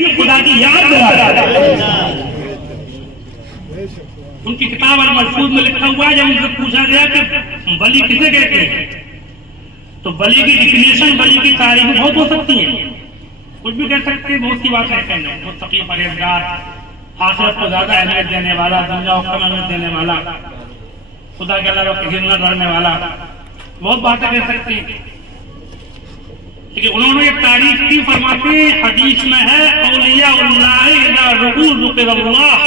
ये खुदा की याद दिलाता है। उनकी किताब अल-मलफूज में लिखा हुआ है, जब उनसे पूछा गया कि वली किसे कहते हैं, तो वली की डिफिनेशन, वली की तारीफ बहुत हो सकती है, कुछ भी कह सकते हैं, बहुत सी बातें कहते हैं। मुत्तकी, परहेजगार, आखिरत को ज्यादा अहमियत देने वाला, दुनिया को कम अहमियत देने वाला, खुदा के अलावा किसी न डरने वाला, बहुत बातें कह सकते हैं। लेकिन उन्होंने एक तारीफ की, फरमाते हैं हदीस में है, औलियाउल्लाह इज़ा रुकू ज़ुकिरल्लाह,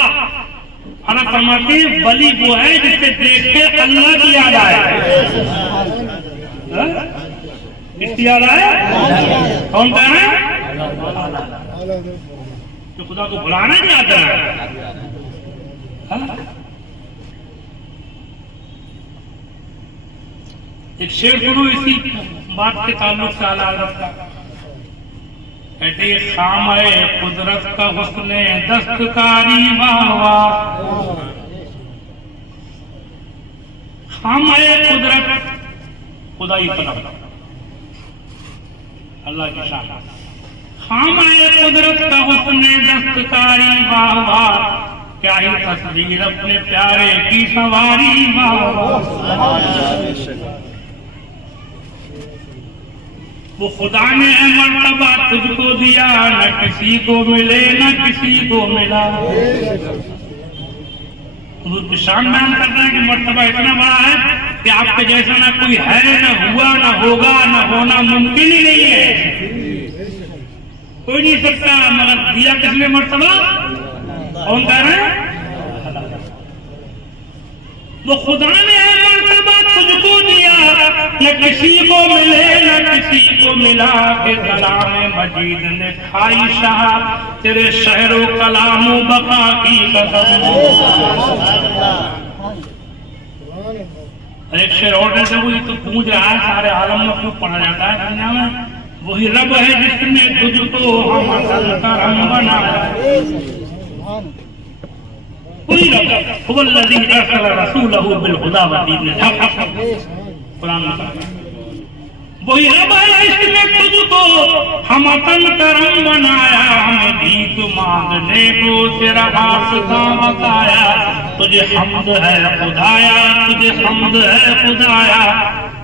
अल्लाह फरमाते हैं वली वो है जिसे देख के अल्लाह की याद आए। किसकी याद आए? कौन कह रहे हैं? तो खुदा को बुलाना नहीं आता है। एक शेर सुनो इसी बात के ताल्लुक से आला हज़रत का, कहते खामे कुदरत का हुस्ने दस्तकारी वाह वाह, खामे कुदरत, खुदाई कदम, अल्लाह की शान, खामे कुदरत का हुस्ने दस्तकारी वाह वाह, क्या ही तस्वीर अपने प्यारे की सवारी वाह वाह। वो खुदा ने मर्तबा तुझको दिया, न किसी को मिले न किसी को मिला। शान बयान कर रहे हैं कि मर्तबा इतना बड़ा है कि आपके जैसा ना कोई है, न हुआ, न होगा, न होना मुमकिन ही नहीं है, कोई नहीं सकता, मगर दिया किसने मर्तबा? कौन कह रहे हैं? वो खुदा ने मर्तबा तुझको दिया, न किसी को मिले न किसी को मिला, के कलाम मजीद ने खाई शाह, तेरे शहरो कलामो बका की कसम। एक शेर और से वही तो गूंज रहा है, सारे आलम में खूब पढ़ा जाता है दुनिया में, वही रब है जिसने तुझको हम करम बनाया। वही रब हुवल्लज़ी अरसला रसूलहू बिल-हुदा व दीनिल हक़, कुरान में वही रब है जिसने तुझको हम तन करम बनाया, हमें भीख मांगने को तेरा रास्ता बताया। तुझे हम्द है खुदाया, तुझे हम्द है खुदाया,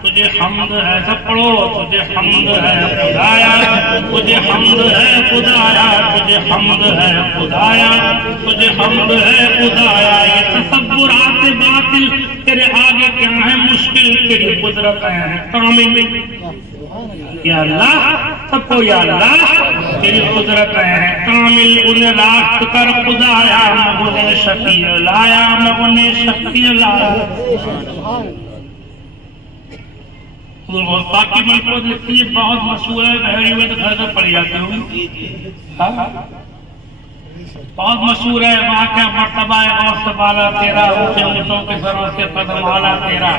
तुझे हम्द है, सब पढ़ो, तुझे हम्द है खुदाया, तुझे हम्द है खुदाया, तुझे हम्द है खुदाया, तुझे हम्द है खुदाया। ये तसव्वुरात बातिल तेरे आगे क्या है मुश्किल, तेरी कुदरत है कामिल। या अल्लाह, सबको या अल्लाह, तेरी कुदरत है कामिल, उन्हें रास्त कर खुदाया, मैं उन्हें शफी लाया, मैं उन्हें शफी लाया। बाकी मलफूज लिखती है, बहुत मशहूर है, गहरी में तो घर से पड़ जाते होंगे, बहुत मशहूर है। वहाँ क्या मर्तबा है और सवाला तेरा, ऊंचे ऊंटों के सरों से कदमाला तेरा,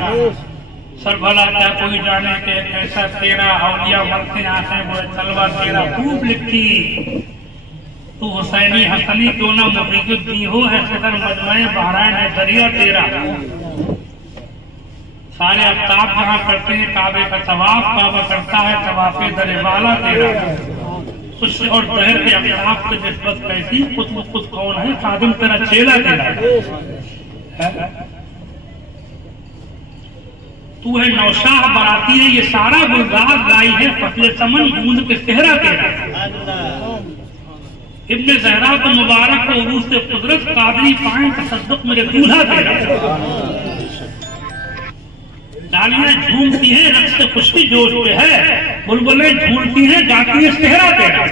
सर भला क्या कोई जाने के कैसा तेरा, औलिया मरते आंखें वो तलवा तेरा। खूब लिखती तू हुसैनी हसनी क्यों ना मुहीजुद्दीन हो, है सदर मजमे बहरान है दरिया तेरा। सारे आफ्ताब जहाँ करते हैं काबे का तवाफ, काबा करता है तवाफे दरे वाला तेरा। खुश और दहर के आफ्ताब की निस्बत कैसी, खुद कौन है खादिम तेरा चेला तेरा। तू है नौशाह बराती है, ये सारा गुलजार गाई है फसले समन गूंज के सेहरा तेरा। इब्ने ज़हरा को मुबारक को उरूस से कुदरत कादरी पाएं तसद्दुक मेरे दूल्हा तेरा। डालियां झूमती हैं रक्स खुशकी जोश पे है, बुलबुलें झूलती हैं गाती है सेहरा तेरा।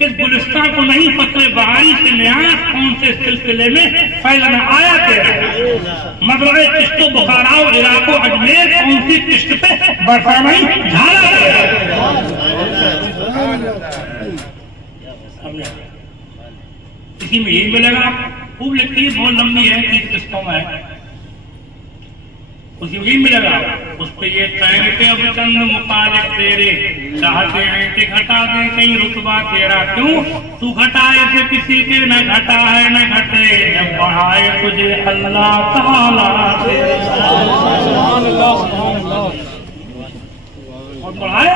इस गुलिस्तान को नहीं फसले बहारी से न्यास कौन से सिलसिले में फैलना आया तेरा। मजरे किश्तो बुखाराओ इलाको अजमेर कौन सी किश्त पे बरसा नहीं झाला तेरा। इसी में यही मिलेगा, खूब लिखती है, बहुत लंबी है, 30 किस्तों में है, उसी में मिलेगा। उस पे ये तहरीके अब चंद मुतालिक तेरे, चाहते हैं कि घटा दे कहीं रुतबा तेरा। क्यों तू घटाए से किसी के न घटा है न घटे, जब बढ़ाए तुझे अल्लाह ताला और बढ़ाए।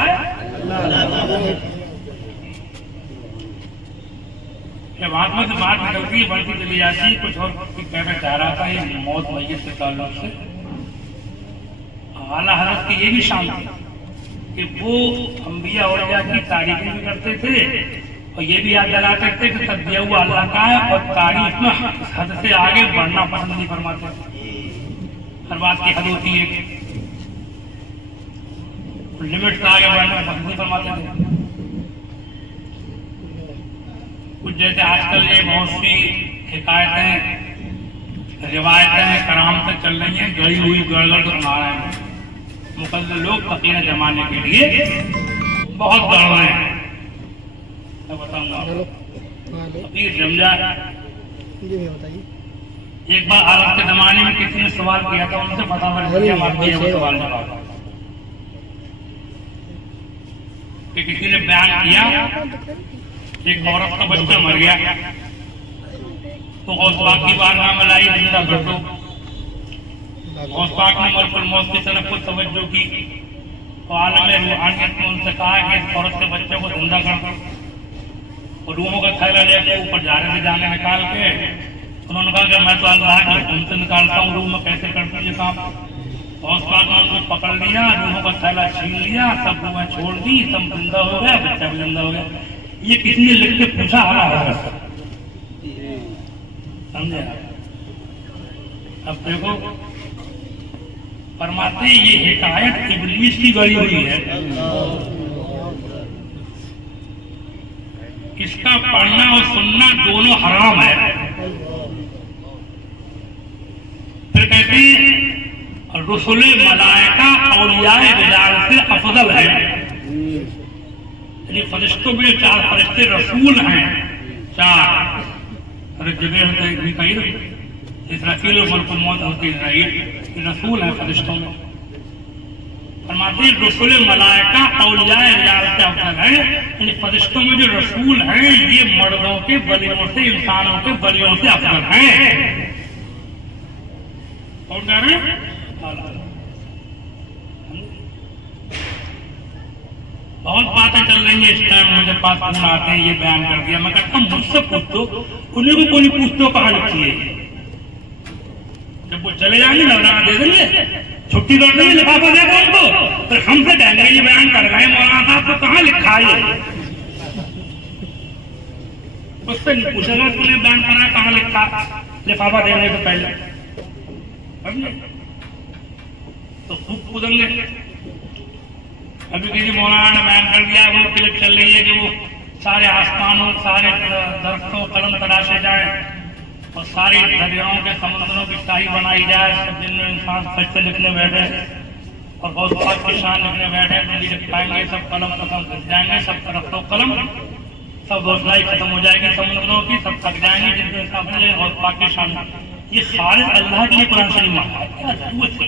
जब आत्मा से बात निकलती है बढ़ती चली जाती है। कुछ और कहना चाह रहा था ये मौत मैयत के ताल्लुक से। आला हज़रत की ये भी शान थी कि वो अंबिया औलिया की तारीफ भी करते थे और ये भी याद दिलाते थे कि सब दिया हुआ अल्लाह का है और तारीफ में हद से आगे बढ़ना पसंद नहीं फरमाते थे। हर बात की हद होती है, लिमिट से आगे बढ़ना पसंद नहीं फरमाते थे। कुछ जैसे आजकल ये बहुत सी हिकायतें रिवायतें करामतें चल रही हैं, गड़ी हुई गड़गड़ सुना रहे हैं। मुकद्दर लोग फकीर जमाने के लिए बहुत गड़ रहे हैं। मैं बताऊंगा फकीर जमजा। एक बार अरब के जमाने में किसी ने सवाल किया था, उनसे फतावा लिया वो सवाल जवाब कि किसी ने बयान किया एक औरत का बच्चा मर गया तो गौस पाक की बारगाह में लाई जिंदा कर दो। गौस पाक ने मलकुल मौत की तरफ को तवज्जो की तो आलम रूहानियत ने उनसे कहा कि इस औरत के बच्चे को जिंदा कर दो। और रूहों का थैला लेकर ऊपर जाने से जाने निकाल के उन्होंने कहा कि मैं तो अल्लाह के हुक्म से निकालता हूँ, रूह में कैसे कर दीजिए काम। गौस पाक ने उनको पकड़ लिया, रूहों का थैला छीन लिया, सब रूहें छोड़ दी, सब जिंदा हो गया, बच्चा भी जिंदा हो गया। ये किसी ने लिख के पूछा है, समझे? अब देखो फरमाते ये हिकायत इब्लीस की गढ़ी हुई है, इसका पढ़ना और सुनना दोनों हराम है। फिर कहते हैं रुसुल मलाइका औलियाए रिजाल से अफजल है। फरिश्तों में 4 फरिश्ते रसूल हैं, 4 जगह इसराफील और मलकुल मौत होते इजराइल रसूल हैं फरिश्तों में। फरमाते हैं रसूल मलाइका औलियाए रिजाल से अफजल है। यानी फरिश्तों में जो रसूल हैं ये मर्दों के बलियों से, इंसानों के बलियों से अफजल हैं। कौन कह रहे हैं? बहुत बातें चल रही है इस टाइम, मुझे पास फोन आते हैं, ये बयान कर दिया। मैं कहता हूँ मुझसे पूछ दो, उन्हीं को कोई पूछ दो कहाँ लिखी है। जब वो चले जाएंगे नजराना दे देंगे, छुट्टी कर देंगे, लिफाफा देगा उनको, फिर हमसे कहेंगे ये बयान कर रहे हैं मौलाना साहब, तो कहाँ लिखा है? उससे नहीं पूछेगा तूने बयान करा कहाँ लिखा, लिफाफा देने से पहले तो खूब कूदेंगे। अभी किसी मौलाना ने बयान कर दिया, वो क्लिप चल रही है कि वो सारे आसमानों, सारे दरख्तों कलम तराशे जाए और सारी दरियाओं के समुद्रों की शाही बनाई जाए। सब जिनमें इंसान सच से लिखने बैठे और बहुत पाक की शान लिखने बैठे तो लिख पाएंगे, सब कलम खत्म कर जाएंगे, सब दरख्तों कलम सब हौसलाई खत्म हो जाएगी समुद्रों की, सब थक जाएंगे जिनमें इंसान ने बहुत पाक की शान। ये खालिद अल्लाह के लिए कुरान शरीफ मांगा है, क्या जरूरत है?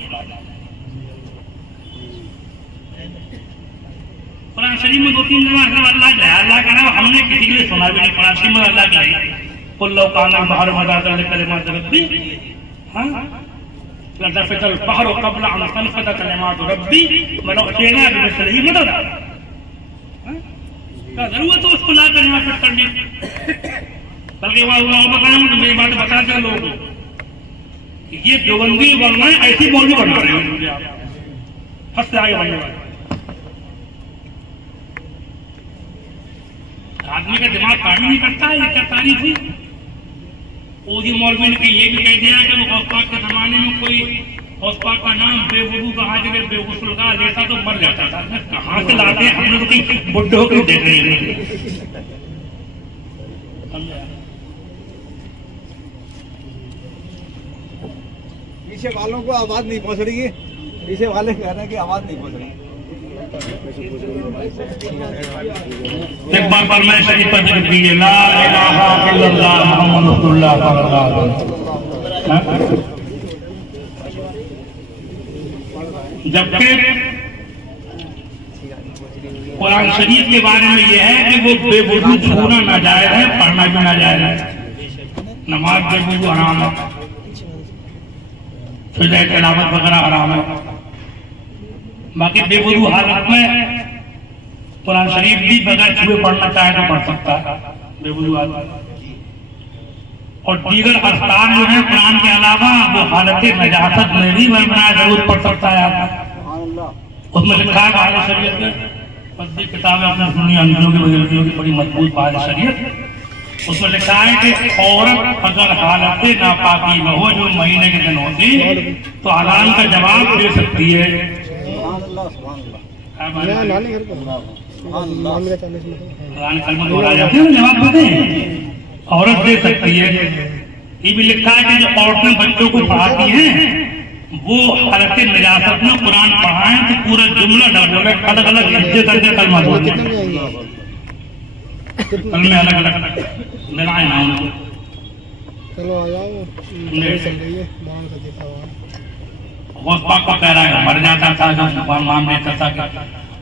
कुरान शरीफ में 2-3 जगह अल्लाह का नाम हमने किसी के लिए सुना भी नहीं। कुरान शरीफ में अल्लाह के लिए कुल्लो काना बाहर मदादल कलिमात रब्बी, हां लदफतल बहर क़ब्ल अन तनफद कलिमात रब्बी वलौ अतना बिमिस्लिही मददा। क्या जरूरत है उसको ला कर यहाँ फिट करने? बल्कि वह बताया तो मेरी बात बता दे लोग कि ये देवबंदी बनना है, ऐसी मौलवी बना रहे हैं आप, हद से आगे बढ़ने वाले। आदमी का दिमाग काम नहीं करता है, ये क्या तारीफ हुई? ओदी मौलवी ने ये भी कह दिया कि वो गौस पाक के जमाने में कोई गौस पाक का नाम बेवुजू कहा जगह बेगुसुल का लेता तो मर जाता था। कहाँ से लाते हैं? हमने तो कहीं बुड्ढे होकर देख रहे हैं। पीछे वालों को आवाज नहीं पहुंच रही है, पीछे वाले कह रहे हैं कि आवाज नहीं पहुंच रही। एक बार पर मैं शरीफ पर जिक्र कीजिए ला इलाहा इल्लल्लाह मुहम्मद रसूलुल्लाह सल्लल्लाहु अलैहि वसल्लम। जबकि कुरान शरीफ के बारे में यह है कि वो बेवुजू छूना नाजायज है, पढ़ना भी नाजायज है। नमाज बेवुजू हराम है, सुजह तिलावत वगैरह हराम है। बाकी बेवुजू हालत में कुरान शरीफ भी बगैर छुए पढ़ना चाहे तो पढ़ सकता है बेवुजू आदमी। और दीगर अस्तार जो है कुरान के अलावा वो हालत नजासत में भी बनाया जरूर पढ़ सकता है आप। उसमें लिखा है बाहर शरीयत में, पद्दी किताबें आपने सुनी अंग्रेजों की बदलतियों की बड़ी मजबूत बात शरीयत। उसमें लिखा है कि औरत अगर हालत नापाकी में हो जो महीने के दिन होती तो अजान का जवाब दे सकती है। अजान कलमा दोहराया जाता है, जवाब देते हैं, औरत दे सकती है। ये भी लिखा है कि जो औरतें बच्चों को पढ़ाती हैं वो हालत नजासत में कुरान पढ़ाएं तो पूरा जुमला न बोले, अलग अलग हिस्से करके कलमा बोले, कलमे अलग अलग मिलाए ना उनको। चलो आ जाओ, चल रही है बाहर से देखा हुआ होस्पा को कह रहा है मर जाता था जब माम लेता था।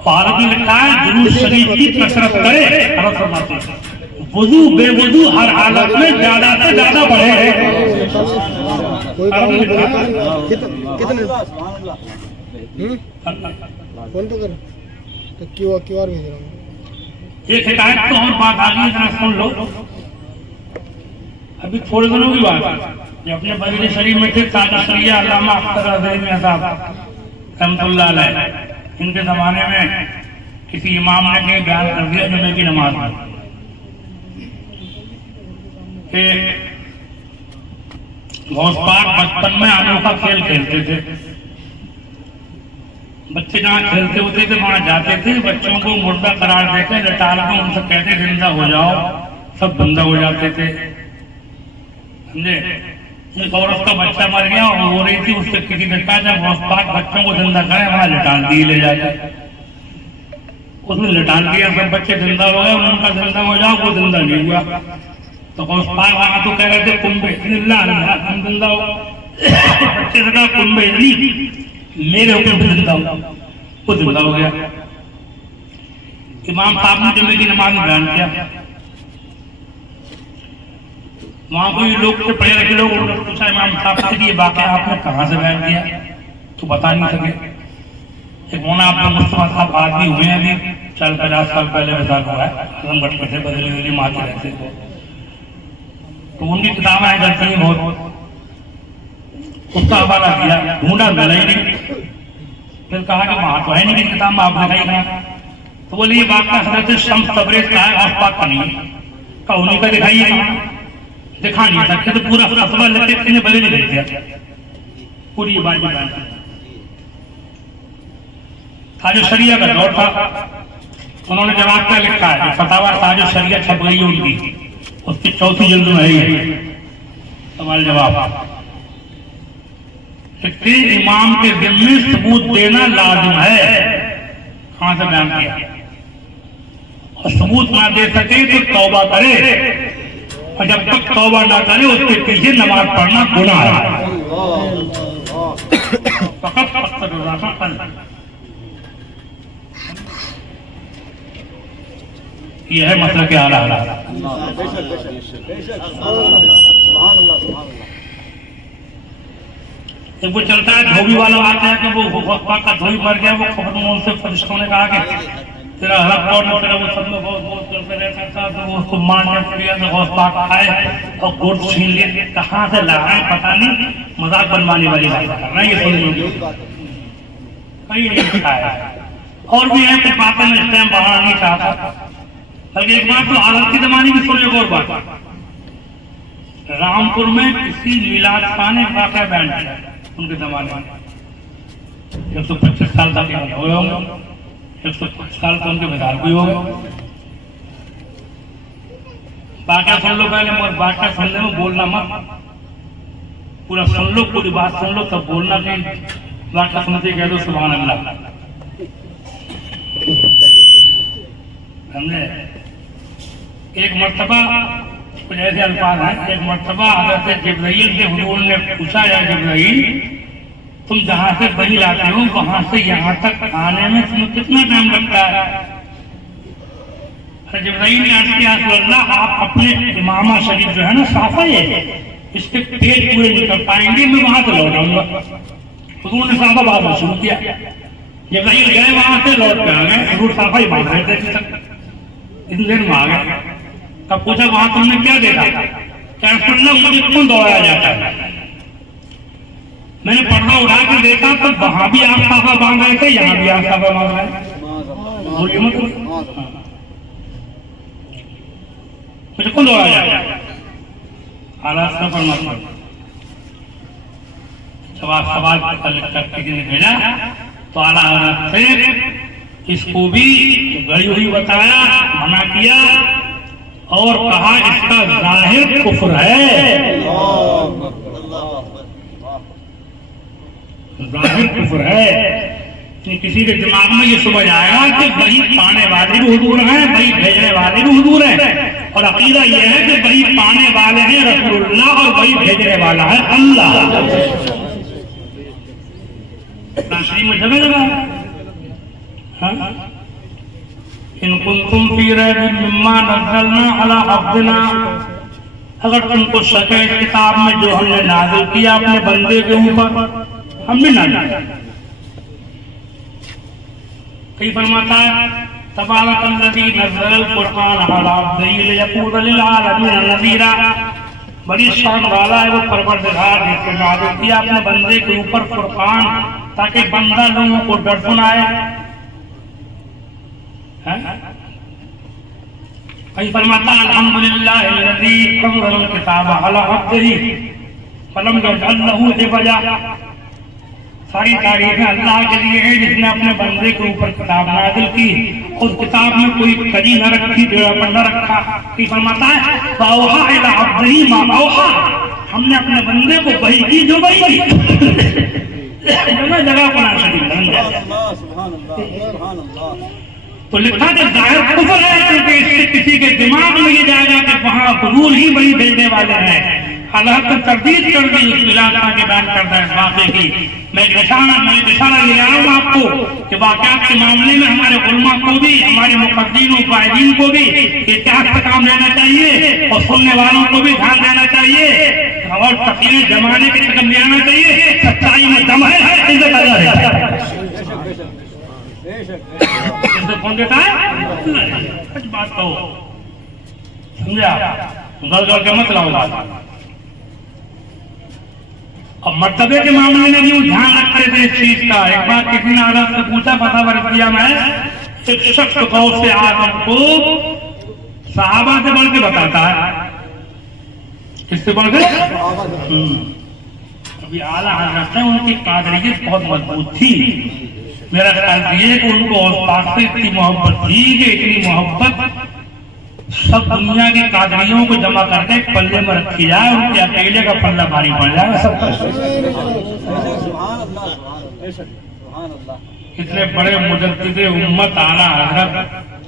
भारत में लिखा है दुरूद शरीफ की कसरत करे, अरब फरमाते हैं वुजू बेवुजू हर हालत में ज्यादा से ज्यादा बढ़े। कोई कितने फोन तो कर, तो क्यूआर भेज रहा हूँ। एक शिकायत तो और बात आ गई, जरा सुन लो। अभी थोड़े दिनों की बात है, जो अपने बदरी शरीफ में थे ताजा शरिया अल्लामा अख्तर अज़हरी साहब रहमतुल्लाह अलैह, इनके जमाने में किसी इमाम ने कहीं बयान कर दिया जुमे की नमाज में कि गौस पाक बचपन में अनोखा खेल खेलते थे। बच्चे जहाँ खेलते होते थे वहां जाते थे, बच्चों को मुर्दा करार देते लटाल को उनसे कहते जिंदा हो जाओ, सब जिंदा हो जाते थे, समझे। एक औरत का बच्चा मर गया और हो रही थी, उससे किसी ने कहा जब गौस पाक बच्चों को जिंदा करे वहां लटाल दिए ले जाते। उसने लटाल दिया, सब बच्चे जिंदा हो गए, उनका जिंदा हो जाओ, वो जिंदा नहीं हुआ। तो गौस पाक वहां तो कह रहे थे तुम बेइज़्निल्लाह हम जिंदा हो, बच्चे से कहा तुम बेइज़्नी मेरे ऊपर भी जिंदा हो, वो जिंदा हो गया। इमाम साहब ने जुमे की नमाज में बयान किया, वहां कोई लोग से पढ़े लिखे लोग पूछा इमाम साहब से ये वाकया आपने कहाँ से बयान किया, तो बता नहीं सके। एक मोना आपने मुस्तफा साहब आदमी हुए हैं अभी 40-50 साल पहले विशाल हुआ है, आजमगढ़ में थे, बदली माते रहते थे, तो उनकी किताबें आई जाती हैं बहुत, उसका हवाला दिया, ढूंढा मिला ही नहीं। फिर कहा कि वहां तो है नहीं किताब में, आप दिखाई कहा। तो बोले ये बात का हजरत शम्स तबरेज़ का है, आस पास का नहीं है, का उन्हीं का दिखाइए, दिखा नहीं सकते। तो पूरा फतवा लेते ने बदल नहीं दिया, पूरी बात बता। ताजो शरिया का दौर था, उन्होंने जवाब क्या लिखा है, फतावा ताजो शरिया छप गई है उनकी, उसकी 4थी जल्द में है सवाल जवाब। इमाम के जिम्मे सबूत देना लाजिम है, कहां से बयान किया, और सबूत ना दे सके तो तौबा करे, और जब तक तौबा ना करे उसके पीछे नमाज पढ़ना गुनाह है। यह है मतलब के आला वो चलता है। धोबी वाला आता है कि वो वक्फा का धोबी मर गया, वो खबर में उनसे फरिश्तों ने कहा कि तेरा हक कौन है, तेरा वो सब में बहुत बहुत करते रहता था, तो वो उसको मारने पड़िया तो गौस पाक आए और गोद छीन लिए। कहाँ से लाए पता नहीं, मजाक बनवाने वाली बात कर रहा है, ये सुन कहीं नहीं लिखा है। और भी है कुछ बातें मैं इस टाइम बढ़ाना नहीं चाहता, बल्कि एक बात तो आलम की जमाने की सुन एक और बात, रामपुर में किसी मिलाद खाने वाक़या बयान किया उनके जमाने में, 125 साल तक हो गए होंगे, 125 साल तो उनके विधान भी हो गए। वाक़या सुन लो पहले, मगर वाक़या सुनने में बोलना मत, पूरा सुन लो, पूरी बात सुन लो तब बोलना, कहीं वाक़या सुनते कह दो सुभान अल्लाह, समझे। एक मर्तबा कुछ ऐसे अल्फाज हैं, एक मर्तबा हज़रत जिब्राइल से हुजूर ने पूछा, या जिब्राइल तुम जहाँ से दही लाते हो वहां से यहाँ तक आने में तुम्हें कितना टाइम लगता है। जिब्राइल ने अर्ज़ किया अल्लाह आप अपने इमामा शरीफ जो है ना साफा है, इसके पेट पूरे निकल पाएंगे, मैं वहां से लौट आऊंगा। हुजूर ने साफा बात शुरू किया, जिब्राइल गए वहां से लौट के आ गए, हुजूर साफा ही बांध रहे थे, इतनी देर में आ गए। तब पूछा वहां तुमने क्या देखा, क्या रसूलुल्लाह मुझे क्यों दौड़ाया जाता है? मैंने पर्दा उठा के देखा तो वहां भी आप साफा बांध रहे थे, यहाँ भी आप साफा बांध रहे हैं। मुझे क्यों दौड़ाया जाता है? हालात का परमात्मा जब आप सवाल करके भेजा तो आला हज़रत से इसको भी गड़ी हुई बताया, मना किया और कहा इसका जाहिर कुफ्र है, जाहिर कुफ्र है। कि किसी के दिमाग में ये समझ आएगा कि वही पाने वाले भी हुजूर हैं, वही भेजने वाले भी हुजूर हैं, और अकीदा यह है कि वही पाने वाले हैं रसूलुल्लाह और वही भेजने वाला है अल्लाह। शरीफ में जगह जगह इन कुंतुम फी रैबिन मिम्मा नज़्ज़लना अला अब्दिना, अगर तुमको शक है इस किताब में जो हमने नाज़िल किया अपने बंदे के ऊपर, हमने नाज़िल कई फरमाता है तबारकल्लज़ी नज़्ज़लल कुरआन अला अब्दिही लियकूना लिल आलमीन नज़ीरा, बड़ी शान वाला है वो परवरदिगार जिसने नाज़िल किया अपने बंदे के ऊपर फुरकान, ताकि बंदा लोगों को डर सुनाए। कई फरमाता अल्हम्दुलिल्लाहिल्लज़ी अंज़लल किताब अला अब्दिही फलम यजअल लहू इवजा, सारी तारीफें अल्लाह के लिए है जिसने अपने बंदे के ऊपर किताब नाज़िल की, उस किताब में कोई कजी न रखी, टेढ़ापन न रखा। कि फरमाता है फ़अौहा इला अब्दिही मा औहा, हमने अपने बंदे को वही की जो वही की। जगह कुरान शरीफ तो लिखा कि जाहिर कुफ्र है, क्योंकि इससे किसी के दिमाग में ये जाएगा कि वहाँ हुजूर ही वही भेजने वाले हैं। हालात तो तरदीद कर दी उस इलाका के बयान करता है वाक़े की। मैं इशारा ले रहा हूँ आपको कि वाक़यात के मामले में हमारे उलमा को भी, हमारे मुक़द्दिमीन और क़ाइदीन को भी एहतियात से काम लेना चाहिए, और सुनने वालों को भी ध्यान देना चाहिए, और तक़ीए जमाने के कदम ले आना चाहिए। सच्चाई में दम है, इज्जत है। कौन देता है? सच बात कहो, समझा? गल गल के मत लाओ बात। अब मर्तबे के मामले में भी ध्यान रखते थे इस चीज का। एक बार किसी ने आदम से पूछा, पता वर्दिया में एक शख्स गौसे आदम को सहाबा से बढ़ के बताता है। किससे बढ़ के? अभी आला हज़रत है, उनकी कादरियत बहुत मजबूत थी। मेरा ख्याल ये कि उनको और पाक से इतनी मोहब्बत थी कि इतनी मोहब्बत सब दुनिया के कादरियों को जमा करके एक पल्ले में रखी जाए, उनके अकेले का पल्ला भारी पड़ जाए सब। इतने बड़े मुजद्दिद उम्मत आला हज़रत,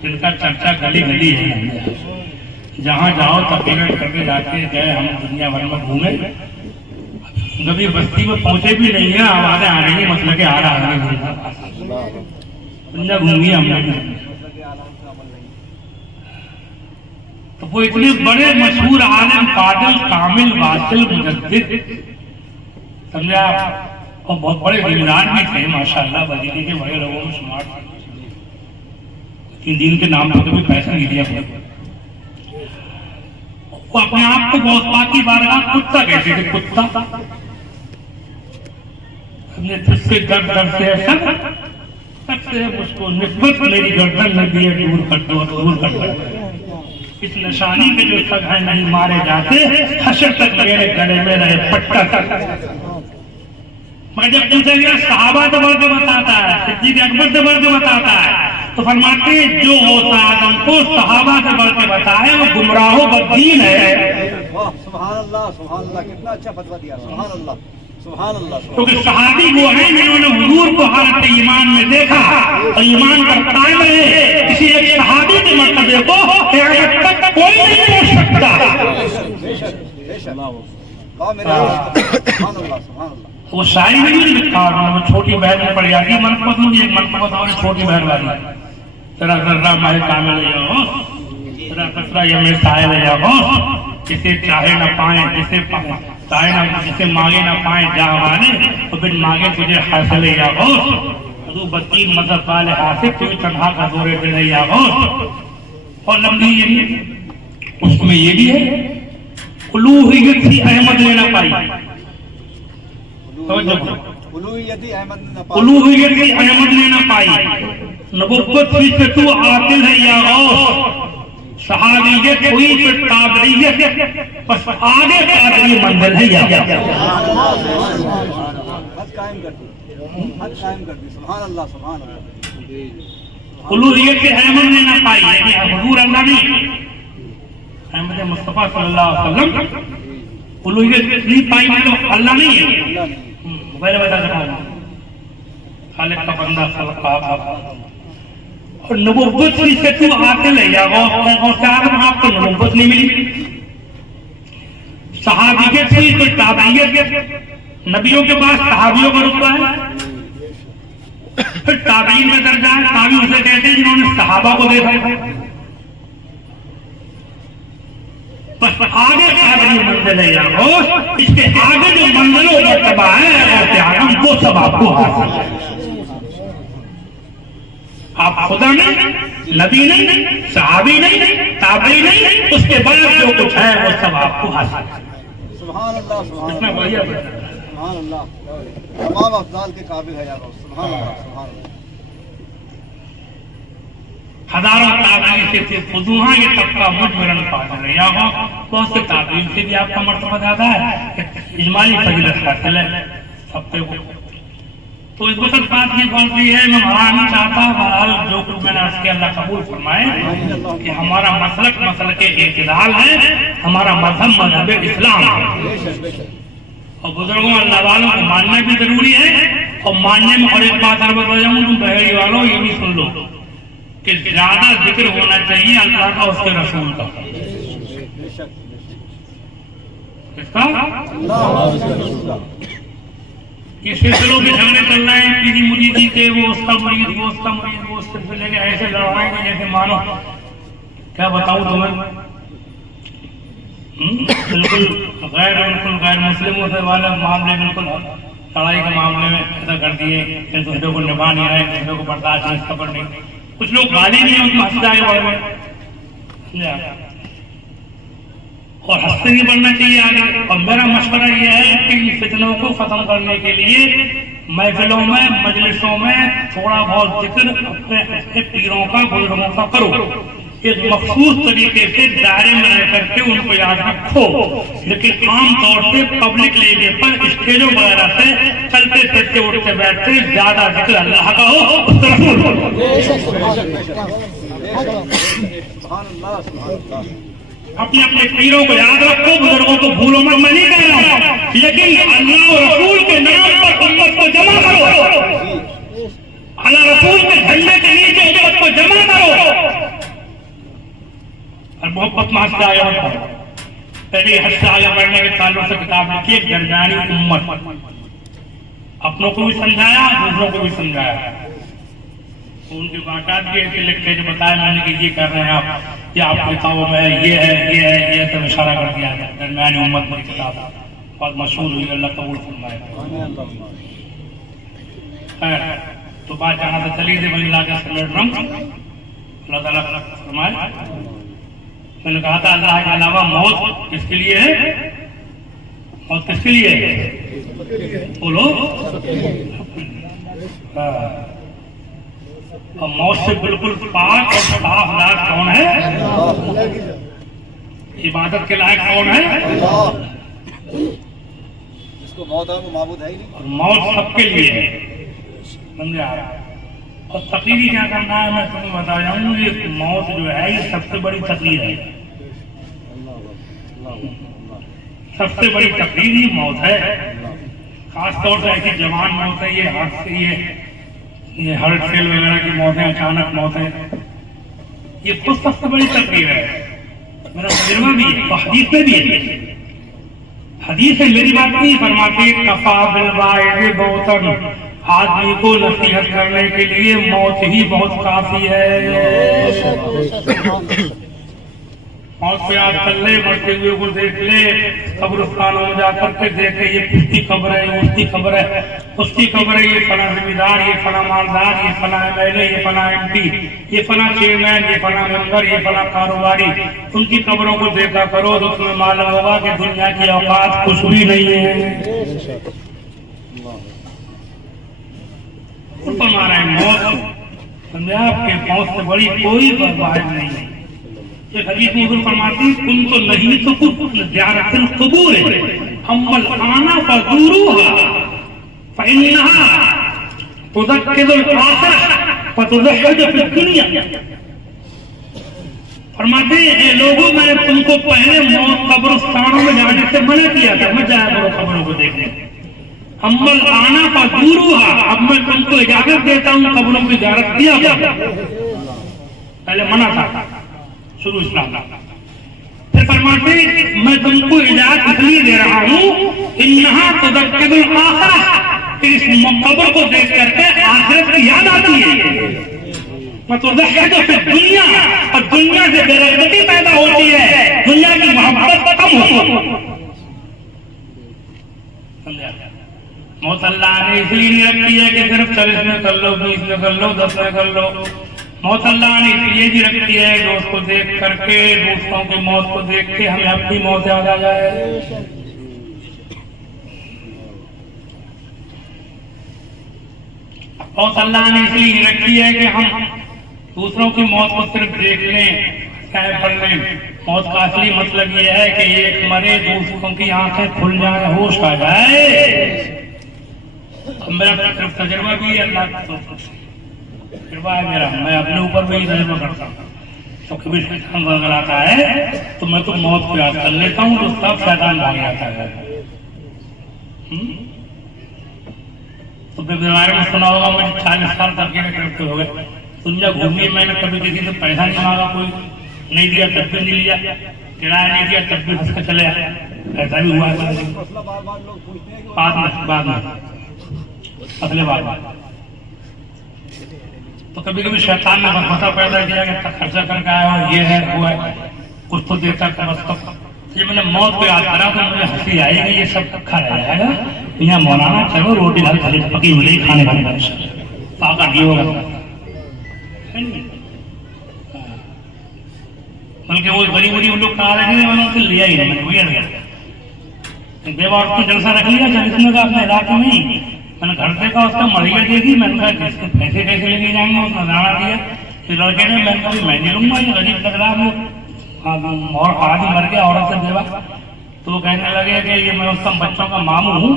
जिनका चर्चा गली गली है, जहाँ जाओ तकरीर करके जाते गए। हम दुनिया भर में घूमे, कभी बस्ती में पहुंचे भी नहीं है, आवाजें आ रही है मतलब के आ रहा है, दुनिया घूमी हमने। तो वो इतने बड़े मशहूर आलिम, कादिल, कामिल, वासिल, मुजद्दिद, समझा, और बहुत बड़े दिलदार भी थे माशाअल्लाह। बदीने के बड़े लोगों में शुमार थे। दिन के नाम पर कभी पैसा नहीं दिया। वो अपने आप को बहुत पाकी बारगाह कुत्ता कहते थे, कुत्ता। हमने तुझसे दर्द दर्द से सबसे मुझको निस्बत मेरी गर्दन में दिए, दूर कर दो, दूर कर दो। इस निशानी के जो सग है नहीं मारे जाते, हशर तक मेरे गले में रहे पट्टा तक। मैं जब पूछा गया सहाबा से बढ़ के बताता है, सिद्दीक़ अकबर से बढ़ के बताता है, तो फरमाते जो होता आदम को सहाबा से बढ़ के बताए वो गुमराहो बददीन है। सुभान अल्लाह, सुभान अल्लाह, कितना अच्छा फतवा दिया। सुभान अल्लाह, सुभान अल्लाह। क्योंकि सहाबी वो है जिन्होंने हुजूर को हालत ईमान में देखा और ईमान पर कायम रहे। किसी एक सहाबी के मर्तबे को क़यामत तक कोई नहीं पूछ सकता। वो शायरी में भी लिखा, वो छोटी बहन में पड़ जाती है मनपत में, एक मनपत और छोटी बहन वाली, तेरा जर्रा मारे कामिल ले जाओ, तेरा कचरा ये मेरे साए ले जाओ, जिसे चाहे न पाए, जिसे चाहे न, जिसे मांगे न पाए जावाने, तो बिन मांगे तुझे हासिल या हो। तू बत्तीन मजहब वाले हासिल, तू तन्हा का दौरे दे रही हो। और लंबी ये भी, उसमें ये भी है, उलूहियत ही अहमद ने ना पाई। उलूहियत ही अहमद ने ना पाई। उलूहियत ही अहमद ने ना पाई। नबुव्वत ही से तू आतिल है या गौस, सहाबियत हुई फिर ताबईयत, बस आगे कादरी मंजिल है या हद कायम कर दी, हद कायम कर दी। सुभान अल्लाह, सुभान अल्लाह। उलूहियत के अहमद ने ना पाई, यानी हुजूर अल्लाह नहीं, अहमद मुस्तफा सल्लल्लाहु अलैहि वसल्लम उलूहियत नहीं पाई, मतलब अल्लाह नहीं है। पहले बता रहा हूं, खालिक का बंदा, खल्क का आप। और नबुव्वत से तू आतिल है या गौस आज़म, आपको नबुव्वत नहीं मिली। सहाबियत से तो ताबईयत, नबियों के पास सहाबियों का रुतबा है, फिर ताबईन का दर्जा है। ताबी उसे कहते हैं जिन्होंने सहाबा को देखा। बस आगे कादरी मंजिल है या गौस, इसके आगे जो मंजिलों मर्तबा है गौसे आज़म, वो सब आपको हासिल है। आप खुदा नहीं, नबी नहीं, सहाबी नहीं, ताबई नहीं, उसके बाद जो कुछ है वो सब आपको हासिल है। सुभान अल्लाह, सुभान इतना बढ़िया है। सुभान अल्लाह, तमाम अफजाल के काबिल है या गौस। सुभान अल्लाह, सुभान अल्लाह। हजारों ताबीन से फुदूहा ये तबका मुजमरन फाजिल है या हो, बहुत से ताबीन से भी आपका मर्तबा ज्यादा है, इजमाली फजीलत हासिल है सबके को। तो इस वक्त बात ये कौन सी है, मैं बढ़ाना चाहता बहरहाल जो कुछ मैंने आज के अल्लाह कबूल फरमाए कि हमारा मसलक मसलक इत्तिदाल है, हमारा मजहब मजहब इस्लाम है। और बुजुर्गों अल्लाह वालों को मानना भी जरूरी है। और मानने में और एक बात अर्ज हो जाऊँ, तुम बहरी वालों ये भी सुन लो कि ज्यादा जिक्र होना चाहिए अल्लाह का, उसके रसूल का। इसका ये सिलसिलों के झगड़े चल रहे हैं, पीरी मुरीदी के, वो उसका मुरीद, वो उसका मुरीद, वो उससे लेके ऐसे लड़ाएंगे जैसे मानो क्या बताऊं तुम्हें, बिल्कुल गैर मुस्लिमों से वाले मामले, बिल्कुल लड़ाई के मामले में ऐसा कर दिए कि दूसरे को निभा नहीं रहे, दूसरे को बर्दाश्त नहीं, खबर नहीं। कुछ लोग गाली नहीं है, उसमें हंसते आगे बढ़ गए और हंसते नहीं बढ़ना चाहिए आगे। और मेरा मशवरा यह है कि इन फितनों को खत्म करने के लिए महफिलों में, मजलिसों में थोड़ा बहुत जिक्र अपने पीरों का, बुजुर्गों का करो, एक मखसूस तरीके से दायरे में रह करके उनको याद रखो। लेकिन आम तौर से पब्लिक लेवल पर स्टेजों वगैरह से चलते फिरते उठते बैठते ज्यादा जिक्र अल्लाह का हो, अपने अपने पीरों को याद रखो, बुजुर्गों को भूलो मत। मैं नहीं कह रहा हूं, लेकिन अल्लाह और रसूल के नाम पर उम्मत को जमा करो, अल्लाह रसूल के झंडे के नीचे उम्मत को जमा करो। और मोहब्बत मास्टर आया पहले हद से आगे बढ़ने के ताल्लुक से किताब लिखी, दरमियानी उम्मत, अपनों को भी समझाया, दूसरों को भी समझाया। उनके बाकात भी ऐसे लिखते जो बताया मैंने कि ये कर रहे हैं आप, ये आपकी किताबों में ये है, ये है, ये सब इशारा कर दिया है। दरमियानी उम्मत मेरी किताब बहुत मशहूर हुई, अल्लाह कबूल फरमाए। तो बात जहाँ से चली थी वही लाके समेट रहा हूँ, अल्लाह ताला फरमाए। मैंने कहा था अल्लाह के अलावा मौत किसके लिए है, मौत किसके लिए है, बोलो। और मौत से बिल्कुल पाक और साफ लायक कौन है, इबादत के लायक कौन है, जिसको मौत है वो माबूद है ही नहीं। और मौत सबके लिए है, समझे आप। और तकलीफ क्या करना है मैं तुम्हें बता जाऊँ, ये मौत जो है ये सबसे बड़ी तकलीफ है, सबसे बड़ी तकलीफ ही मौत है। खासतौर से ऐसी जवान मौत है, ये हाथ से ये हार्ट फेल वगैरह की मौतें, अचानक मौतें, ये खुद सबसे बड़ी तकलीफ है। मेरा तजुर्बा भी है, तो हदीस में भी है, हदीस है, मेरी बात नहीं फरमाती। कफा बिल बहुतन, आदमी को नसीहत करने के लिए मौत ही बहुत काफी है। मौत को याद कर ले, मरते हुए को देख ले, कब्रिस्तानों में जाकर के देखे ये उसकी खबर है, उसकी खबर है, उसकी खबर है, ये फला जिम्मेदार, ये फला मालदार, ये फला MLA, ये फला MP, ये फला चेयरमैन, ये फला मेंबर, ये फला कारोबारी, उनकी खबरों को देखा करो तो तुम्हें मालूम होगा कि दुनिया की औकात कुछ भी नहीं है। हमारा मौत आपके मौत से बड़ी कोई बर्बाद नहीं है। एक हदीस में हुजूर फरमाते हैं, कुन तो नहीं तो कुछ ज़ियारतुल क़ुबूर अम्मल आना फज़ूरूहा फ़इन्नहा तुज़क्किरुल आखिरह व तुज़हिदु फ़िद दुनिया। फरमाते हैं लोगों, मैंने तुमको पहले मौत कब्रिस्तानों में जाने से मना किया था, मत जाया करो कब्रों को देखने। अम्मल आना फज़ूरूहा, अब मैं तुमको इजाजत देता हूँ कब्रों की ज़ियारत किया करो। पहले मना था शुरू इस्लाम का। फिर फरमाते मैं तुमको इजाजत इसलिए दे रहा हूँ, इन्नहा तुज़क्किरुल आखिरह, इस कब्र को देख करके आखिरत की याद आती है। तुज़हिदु फ़िद दुनिया, और दुनिया से बेरग़बती पैदा होती है, दुनिया की मोहब्बत कम होती है। मौत अल्लाह ने इसलिए नहीं रखी है कि सिर्फ 40 में कर लो, 20 में कर लो, 10 में कर लो। मौत अल्लाह ने इसलिए भी रखी है कि उसको देख करके, दोस्तों की मौत को देख के हमें अपनी मौत याद आ जाए। मौत अल्लाह ने इसलिए रखी है कि हम दूसरों की मौत को सिर्फ देख लें, चाहे पढ़ लें। मौत का असली मतलब यह है कि एक मरे दूसरों की आंखें खुल जाए, होश आ जाए। मेरा सिर्फ तजुर्बा भी है, अल्लाह का तजुर्बा है मेरा, मैं अपने ऊपर भी तजुर्बा करता हूँ। तो कभी शैतान वगैरह आता है तो मैं तो मौत को याद कर लेता हूँ, तो सब शैतान भाग जाता है। तो बारे में सुना होगा, मुझे 40 साल तक करते हो गए, दुनिया घूमी, मैंने कभी किसी से पैसा नहीं मांगा, कोई नहीं दिया तब भी नहीं लिया, किराया नहीं दिया तब भी हंस के चले आए, ऐसा भी हुआ है। बाद में अगले बार तो कभी कभी शैतान ने वसवसा पैदा किया कि खर्चा करके आया हो, ये है वो है, कुछ तो देता कम अज कम। ये मैंने मौत को याद करा तो मुझे हंसी आएगी, ये सब खा रह जाएगा। यहाँ मौलाना चलो रोटी दाल खाली पकी हुई खाने वाले ताकत ये होगा, बल्कि वो बड़ी बड़ी उन लोग कहा रहे थे, मैंने उनसे लिया ही नहीं, भैया देवा तो जलसा रख लिया 40 का अपने इलाके में ही। मैंने घर देखा, उसका मरिया दे दी, मैंने कहा किसके पैसे कैसे लेके जाएंगे, उसने नजराना दिया। फिर लड़के ने, मैंने कहा मैं नहीं लूंगा, ये गरीब लग रहा है, और आदमी मर गया औरत से देवा। तो वो कहने लगे कि ये मैं उसका बच्चों का मामू हूँ,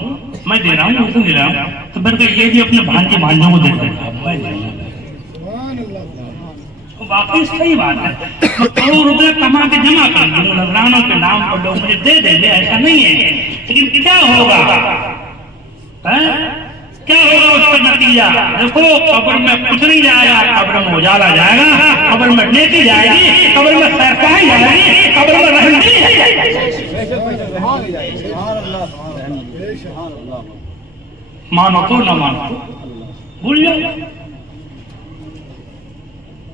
मैं दे रहा हूँ, उसे दे रहा हूँ। तो फिर ये भी अपने भांजे भांजों को दे देगा, वाकई सही बात है। तो करोड़ रुपए कमा के जमा कर दूँ नजरानों के नाम पर, लोग मुझे दे देंगे, ऐसा नहीं है। लेकिन क्या होगा, क्या होगा उसका नतीजा? देखो, कब्र में कुछ नहीं जाएगा, कब्र में उजाला जाएगा, कब्र में नेकी जाएगी, कब्र में सरकारी जाएगी, कब्र में रहमती मानो तो न मानो तो भूल जाओ।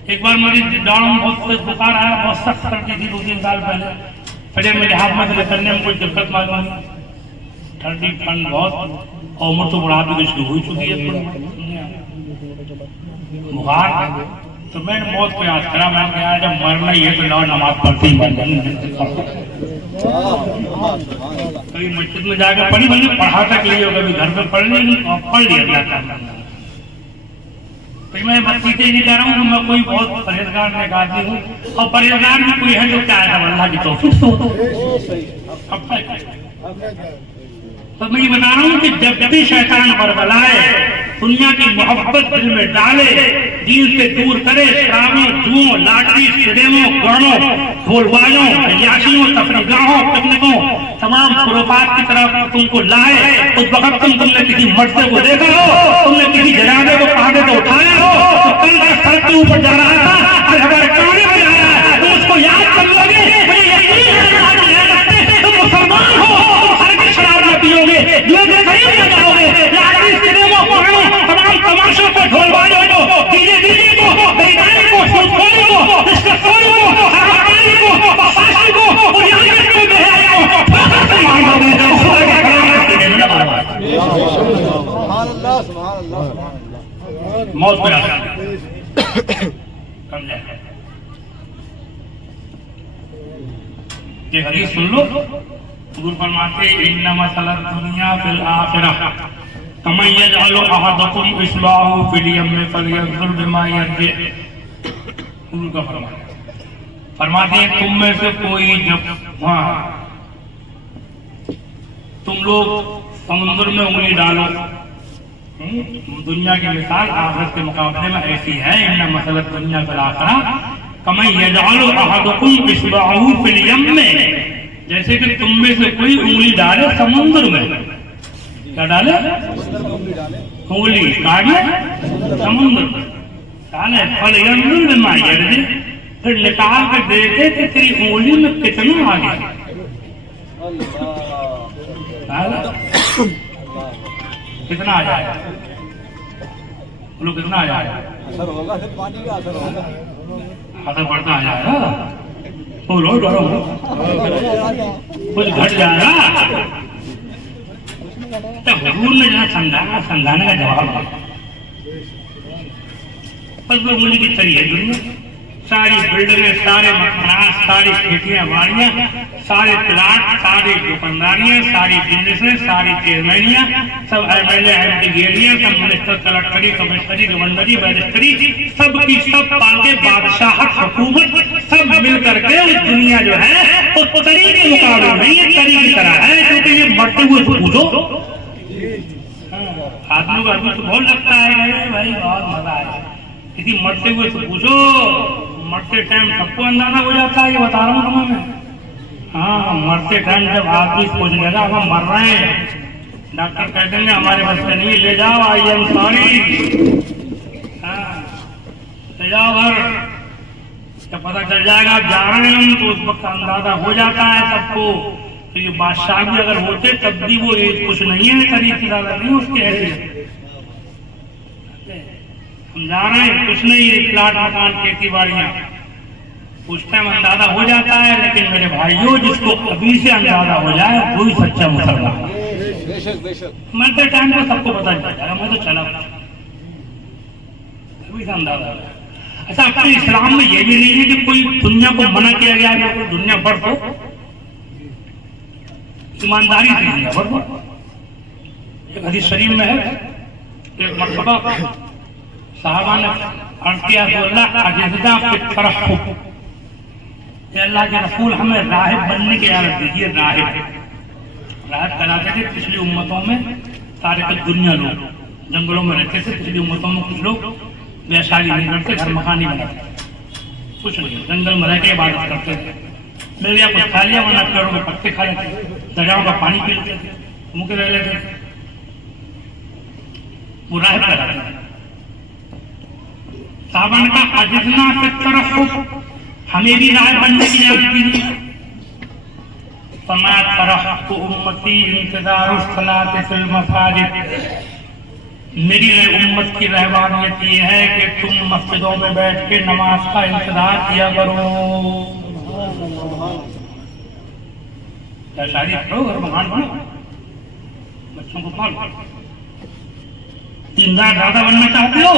एक बार मेरी डांड में बहुत बुखार आया, बहुत सख्त सर्दी थी 2-3 साल पहले। फजर में लिहाज में से करने में कोई दिक्कत मालूम नहीं, ठंडी ठंड बहुत, और उम्र तो बुढ़ापे की शुरू हो चुकी है, बुखार। तो मैंने मौत को याद करा, मैंने कहा जब मरना ही है तो लो नमाज पढ़ते ही मर जाएंगे। कभी मस्जिद में जाकर पढ़ी, मैंने पढ़ा तक लिया, कभी घर में पढ़ ली, पढ़ लिया। मैं बस सीधे नहीं कह रहा हूँ, मैं कोई बहुत परहेजगार ने आदमी हूँ, और परहेजगार में कोई है जो क्या है, अल्लाह की तौफीक से होता है। तो मैं ये बता रहा हूँ कि जब भी शैतान बरबलाए, दुनिया की मोहब्बत दिल में डाले, दीन से दूर करे, शराबों, जुओं, लाटरी, सिनेमों, गानों, ढोलबाजों, अय्याशियों, तफरीगाहों, पिकनिकों, तमाम खुराफात की तरफ तुमको लाए, उस वक्त तुमने किसी मर्दे को देखा हो, तुमने किसी जनाजे को कांधे पे उठाया हो, तो कल का सड़क के ऊपर जा रहा था, आज हमारे काने में आया है, तुम उसको याद कर लोगे, मुझे यकीन है तुम मुसलमान हो, शराब न पियोगे, लोग गरीब न जाओगे, लाटरी, सिनेमा, गानों, तमाम तमाशों को, ढोलबाजों को, डीजे को, बेगाने को, सूदखोरी को, रिश्तेदारों को, हरामी को, मौत को याद समझे। ये हदीस सुन लो, हुजूर फरमाते इन्ना मसलत दुनिया फिल आखिरह कमा यजअलु अहदुकुम इस्बाहु फिल यम्मि फलयंजुर बिमा यरजि। हुजूर का फरमाते हैं तुम में से कोई जब तुम लोग समुद्र में उंगली डालो, दुनिया की मिसाल आखिरत के मुकाबले में ऐसी है, इन्ना मसलत दुनिया फिल आखिरह कमा यजअलु अहदुकुम इस्बाहु फिल यम्मि, जैसे कि तुम में से कोई उंगली डाले समुद्र में। क्या डाले? उंगली डाले समुद्र डाले, फलयंजुर बिमा यरजि, फिर निकाल कर देखे कि तेरी उंगली में कितना आ गया, कितना आ जाएगा, बोलो कितना आ जाएगा? असर होगा, सिर्फ पानी का असर होगा, असर पड़ता आ जाएगा। बोलो डरो कुछ घट जाएगा। तो हुजूर ने जहाँ समझाने का जवाब दिया, बस लोग बोले कि चलिए दुनिया सारी बिल्डिंगें, सारे मकान, सारी खेतियां बाड़ियां, सारे प्लाट, सारी दुकानदारियां, सारी बिजनेसें, सारी चेयरमैनियां, सब एमएलए एमपीएलियां, सब मिनिस्टर, कलेक्टरी, कमिश्नरी, गवर्नरी, बैरिस्टरी, सब की सब पाके बादशाहत, हुकूमत सब मिल करके उस दुनिया जो है वो तरी के मुकाबले में ये तरी की तरह है, क्योंकि ये मरते हुए पूछो आदमी को अभी तो बहुत लगता है भाई बहुत मजा आया, किसी मरते हुए से पूछो, मरते टाइम सबको अंदाजा हो जाता है, ये बता रहा हूँ तुम्हें मैं। हाँ, मरते टाइम जब आदमी सोच लेगा हम मर रहे हैं, डॉक्टर कह देंगे हमारे बस से नहीं, ले जाओ, आई एम सॉरी, ले जाओ घर, जब पता चल जाएगा आप जा रहे हैं हम, तो उस वक्त अंदाजा हो जाता है सबको। तो ये बादशाह भी अगर होते तब भी वो एज कुछ नहीं है, करीब से ज्यादा नहीं उसकी हैसियत, हम जा रहे हैं कुछ नहीं, प्लाट मकान खेती बाड़ियां, उस टाइम अंदाजा हो जाता है। लेकिन मेरे भाइयों, जिसको अभी से अंदाजा हो जाए वही सच्चा मुसलमान। मरते टाइम पे सबको पता चल जाएगा, मैं तो चला अभी से अंदाजा। अच्छा, अपने इस्लाम में ये भी नहीं है कि कोई दुनिया को मना किया गया है, कोई दुनिया बढ़ तो ईमानदारी से दुनिया बढ़। एक हदीस शरीफ में है, एक मरतबा साहबा ने अर्ज किया तो अल्लाह के रसूल हमें राहिब बनने की इजाजत दीजिए। राहिब कहलाते थे पिछली उम्मतों में, सारे कुछ दुनिया लोग जंगलों में रहते थे, पिछली उम्मतों में कुछ लोग व्यवसाय नहीं करते, घर मकान नहीं बनाते, कुछ नहीं, जंगल में रह के इबादत करते थे, मिल गया कुछ खा लिया, वरना पेड़ों के पत्ते खा लेते, दरियाओं का पानी पी लेते थे, मुँह रह लेते थे, वो राहिब कहलाते थे। सावन का अजितना की तरफ हमें भी राय बनने की इजाजत दीजिए। फरमा तरफ उम्मती इंतजार सलात फिल मसाजिद, मेरी उम्मत की रहबानियत ये है कि तुम मस्जिदों में बैठ के नमाज का इंतजार किया करो। क्या शादी करो, घर मकान बनो, बच्चों को पालो, दीनदार ज्यादा बनना चाहते हो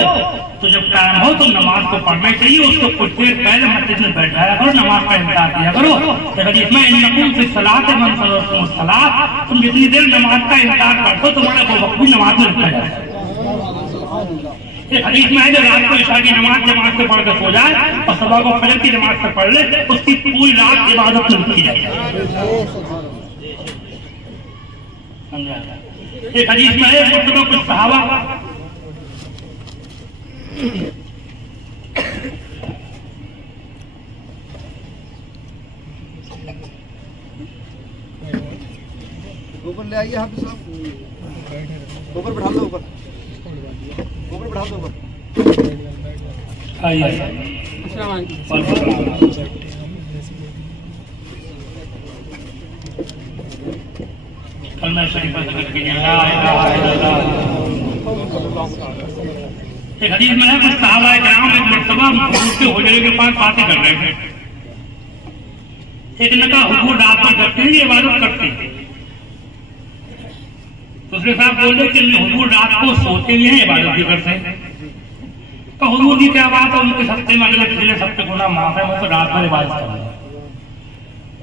तो जब टाइम हो तो नमाज को पढ़ना चाहिए, उसको कुछ देर पहले मस्जिद में बैठाया करो, नमाज का इंतजार किया करो। इसमें इन्नकुम फी सलात मन सलतुम सलात, तुम जितनी देर नमाज का इंतजार करते हो तुम्हारा वो वक्त भी नमाज में रुका जाए। एक हदीस में है जो रात को इशा की नमाज जमात से पढ़ कर सो जाए और सुबह को फजर की नमाज से पढ़ ले, उसकी पूरी रात इबादत में रुकी जाए। एक हदीस में है कुछ सहाबा ऊपर ले आइए हाफिज साहब, ऊपर बैठा दो, ऊपर बैठा दो, ऊपर आइए। कलमा शरीफ करके एक हदीस में है कुछ सहाबा किराम एक मर्तबा उसके होजरे के पास बातें कर रहे थे। एक ने कहा हुजूर रात को जगते हैं, इबादत करते हैं। दूसरे साहब बोले कि हुजूर रात को सोते भी हैं, इबादत भी करते हैं। तो हुजूर की क्या बात है, उनके सत्ते में अगले पिछले सत्ते गुना माफ है, मैं तो रात भर इबादत करूंगा।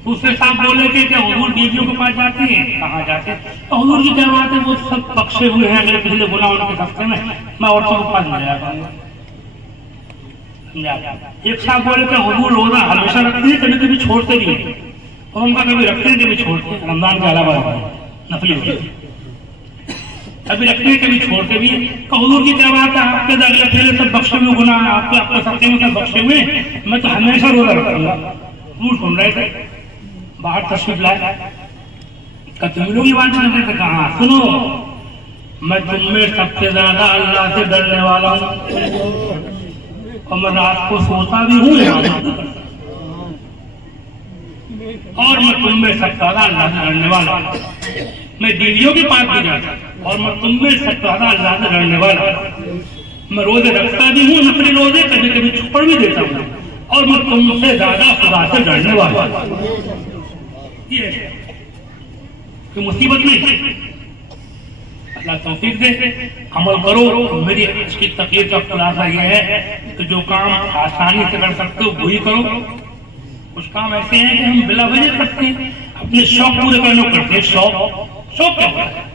दूसरे साहब बोले कि क्या हुजूर बीवियों के पास जाते हैं? कहाँ जाते हैं? तो हुजूर की क्या बात है, वो सब बख्शे हुए हैं अगले पिछले गुना उनके सत्ते में, मैं औरतों के पास नहीं जाया करूंगा। एक साहब बोले कि हुजूर रोजा हमेशा रखते हैं, कभी कभी छोड़ते भी हैं, और उनका कभी रखते हैं कभी छोड़ते हैं, रमजान के अलावा नफली होते हैं, कभी रखते हैं कभी छोड़ते भी हैं। तो हुजूर की क्या बात है, आपके अगले पिछले सब बख्शे हुए गुना आपके आपके सत्ते में सब बख्शे हुए, मैं तो हमेशा रोजा रखूंगा। हुजूर सुन रहे थे, बाहर तशरीफ लाए, तुम लोग ये बात नहीं करते, कहा सुनो, मैं तुम में सबसे ज्यादा अल्लाह से डरने वाला हूँ, और मैं रात को सोता भी हूँ, और मैं तुम में सबसे ज्यादा अल्लाह से डरने वाला हूँ। मैं बीवियों के पास भी जाता, और मैं तुम में सबसे ज्यादा अल्लाह से डरने वाला हूँ। मैं रोजे रखता भी हूँ, नफली रोजे कभी कभी छोड़ भी देता हूँ, और मैं तुमसे ज्यादा खुदा से डरने वाला हूँ। ये कोई मुसीबत नहीं, अल्लाह तौफीक दे, अमल करो। मेरी आज की तकलीफ का खुलासा यह है कि जो काम आसानी से कर सकते हो वही करो। कुछ काम ऐसे हैं कि हम बिला वजह करते हैं, अपने शौक पूरे करने को करते हैं। शौक क्या होता है?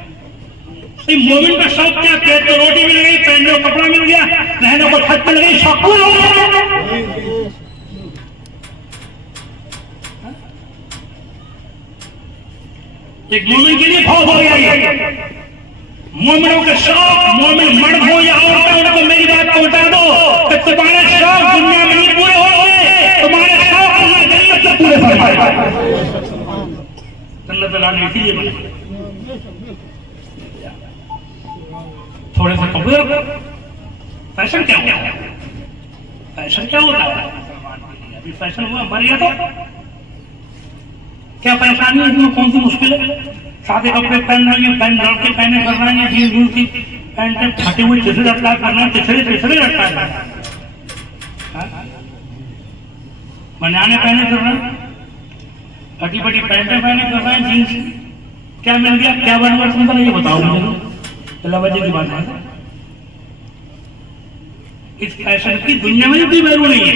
मोमिन का शौक क्या? पेट को रोटी मिल गई, पहनने को कपड़ा मिल गया, रहने को छत मिल गई, शौक पूरा हो गया। एक मोमिन के लिए बहुत हो गया। मोमिनों के शौक, मोमिन मर्द हो या औरत, उनको मेरी बात पहुंचा दो कि तुम्हारे शौक दुनिया में नहीं पूरे होंगे, तुम्हारे शौक अल्लाह जन्नत से पूरे फरमाएगा। जन्नत लाने इसीलिए बने। थोड़े से कपड़े, फैशन क्या होता है? फैशन क्या होता है? अभी फैशन हुआ मर गया तो क्या परेशानी है? इसमें कौन सी मुश्किल है? सादे कपड़े पहन रही है, पहन लड़के पहने कर रहे हैं, जीन्स जून्स की पैंट फटे हुए चिथड़े लटका करना है, चिथड़े लटका करना है, बनाने पहने कर रहे हैं, फटी फटी पैंटें पहने कर रहे हैं, जीन्स। क्या मिल गया, क्या बनवा सुंदर, ये बताओ मुझे, लवजे की बात है। इस फैशन की दुनिया में भी वैल्यू नहीं है।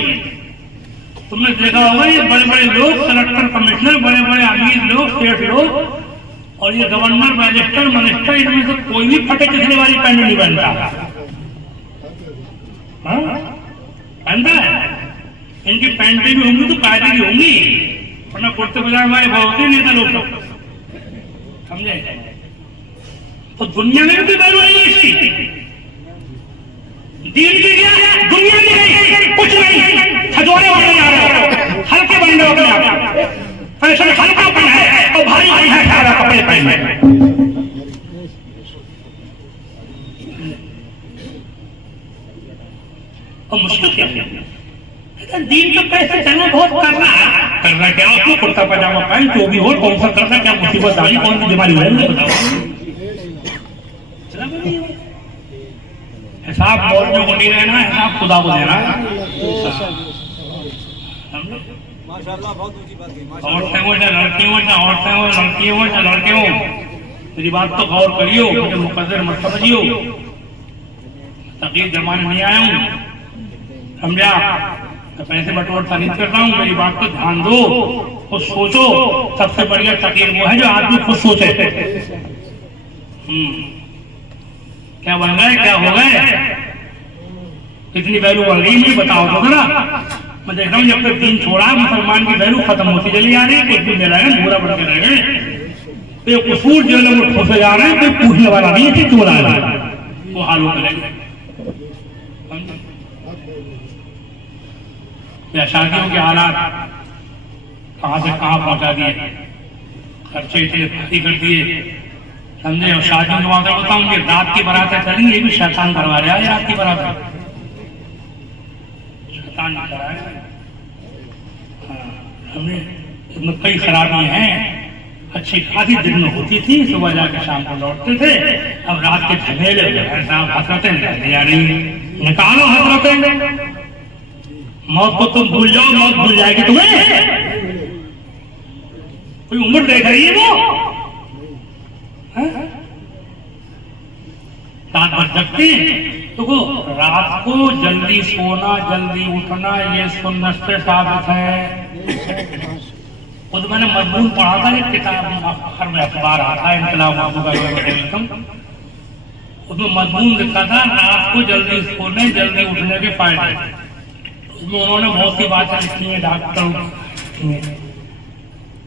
तुमने देखा होगा ये बड़े बड़े लोग, कलेक्टर कमिश्नर, बड़े बड़े अमीर लोग, सेठ लोग, और ये गवर्नर, मैजिस्ट्रेट, मिनिस्टर, इनमें से कोई भी फटे किसने वाली पैंट नहीं पहनता। पहनता है? इनकी पैंटें भी होंगी तो कायदे की होंगी, वरना कुर्ते पजामे हमारे बहुत ही नेता लोग, समझे? तो दुनिया में भी वैल्यू नहीं है इसकी। दीन की गया, दुनिया की गई, कुछ नहीं। खजोरे वाले आ रहे, हल्के बंदे हो गए, फैशन हल्का पन है और भारी भारी है सारा कपड़े पहने। और मुश्किल क्या है? दीन के पैसे चलना बहुत करना क्या? उसको कुर्ता पजामा पहन, जो भी हो, कौन सा करना क्या? मुसीबत आ रही, कौन सी बीमारी हो रही है बताओ। हिसाब मौलवियों को नहीं रहना, हिसाब खुदा को देना है। माशाअल्लाह, बहुत ऊंची बात है। औरतें हो या लड़की हो, या औरतें हो, लड़की हो या लड़के हो, मेरी बात तो गौर करियो, मुझे मुकद्दर मत समझियो। तकलीफ जमाने नहीं आया हूँ, समझा? तो पैसे बटोरता नहीं कर रहा हूँ, मेरी बात को ध्यान दो और सोचो। सबसे बढ़िया तकलीफ वो है जो आदमी खुद सोचे। क्या बन गए, क्या हो गए, कितनी वैल्यू बढ़ गई, मुझे बताओ तो जरा। मैं देख रहा हूँ जब तक दीन छोड़ा, मुसलमान की वैल्यू खत्म होती चली आ रही है। कुछ भी मिला है, बुरा बढ़ के रह गए। तो उसूल जेलों में फंसे जा रहे हैं, कोई पूछने वाला नहीं है कि क्यों लाया, वो हाल हो करेंगे। या शादियों के हालात कहाँ से कहाँ पहुंचा दिए, खर्चे इतने भारी कर दिए, समझे? और शादियों के बाद बताऊँ कि रात की बारातें चली, ये भी शैतान करवा रहा है। रात की बारातें शैतान नहीं कराया। हमें इसमें कई खराबियां हैं। अच्छी खासी दिन में होती थी, सुबह जाके शाम को लौटते थे। अब रात के झमेले साहब हसरतें निकलती जा रही, निकालो हसरतें। मौत को तुम भूल जाओ, मौत भूल जाएगी तुम्हें। कोई उम्र देख रही है वो? रात भर जगती, देखो रात को जल्दी सोना जल्दी उठना ये सुन्नत से साबित है। खुद मैंने मजबूर पढ़ा था एक किताब हर में अखबार आता है इनकलाब बाबू का उसमें मजबूर लिखा था रात को जल्दी सोने जल्दी उठने के फायदे। उसमें उन्होंने बहुत सी बातें लिखी है डॉक्टर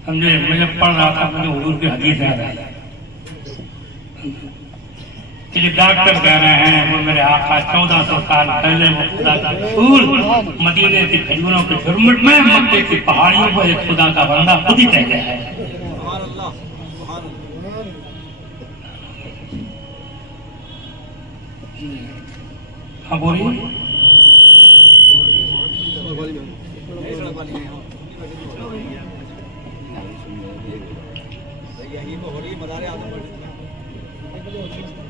समझे। मुझे पढ़ रहा था मुझे हुजूर की हदीस याद आई कि डॉक्टर कह रहे हैं वो मेरे आका 1400 साल पहले वो खुदा का रसूल मदीने की खजूरों के झुरमुट में मक्के की पहाड़ियों पर एक खुदा का बंदा खुद ही कह गया है। हाँ बोलिए।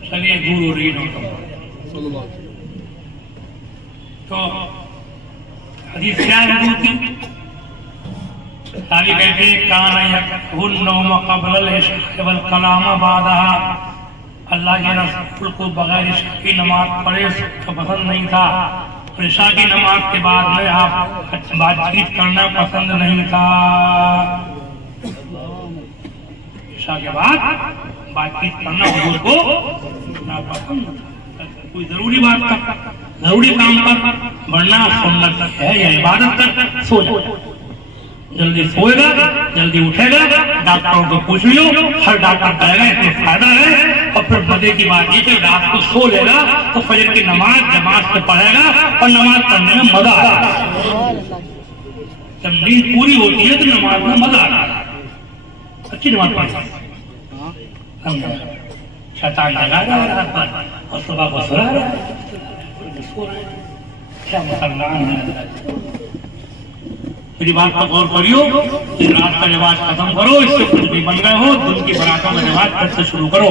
चलिए दूर हो रही है तो हदीस क्या है की सारी कहते हैं कान यकुन्नौम क़ब्ल इश्क़ वल कलाम बादहा। अल्लाह के रसूल को बगैर इश्क़ की नमाज पढ़े तो पसंद नहीं था और इशा की नमाज के बाद में आप बातचीत करना पसंद नहीं था। इशा के बाद बातचीत करना हुजूर को ना पसंद। कोई जरूरी बात का जरूरी काम पर वरना सुन्नत है या इबादत कर सो जाओ। जल्दी सोएगा जल्दी उठेगा। डॉक्टरों को पूछ लियो हर डॉक्टर कहेगा इसमें फायदा है। और फिर मजे की बात ये कि रात को सो लेगा तो फजर की नमाज जमात से पढ़ेगा और नमाज पढ़ने में मजा आएगा। जब नींद पूरी होती है तो नमाज में मजा आता है। अच्छी नमाज पढ़ेगा शैतान जगा रहा है रात भर और सुबह को सुला रहा है। क्या मुसलमान है। मेरी बात पर गौर करियो कि रात का रिवाज खत्म करो। इससे कुछ भी बन गए हो दिन की बरातों में रिवाज फिर से शुरू करो।